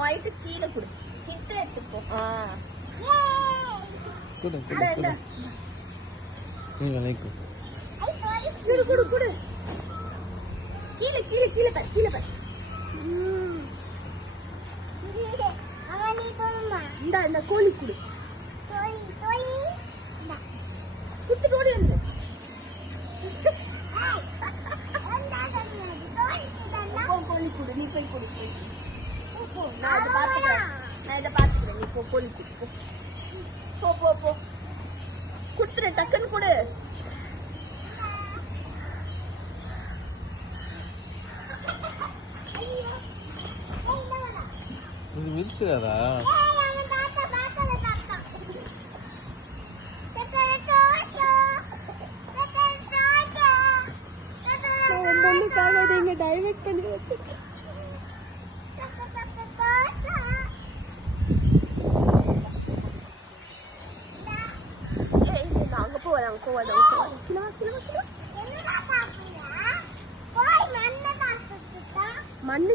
வாங்கிட்டு கீழே கொடு. கிட்ட எடுத்துக்கோ. கொடு கொடு. கீழே கீழே கீழே பாரு, கீழே பாரு. இந்த கோழி கொடு. குத்து ஓடி வந்து கோழி கொடு. நீ போய் கொடு. நான் இதை பாத்துக்கிறேன். நீ போ, கோழி கொடு. போ போ போ. குடுத்துரு, டக்குன்னு கொடு. இது விரிச்சுடாதா? நீங்க டைவர்ட் பண்ணி வச்சு அங்க போவாங்க.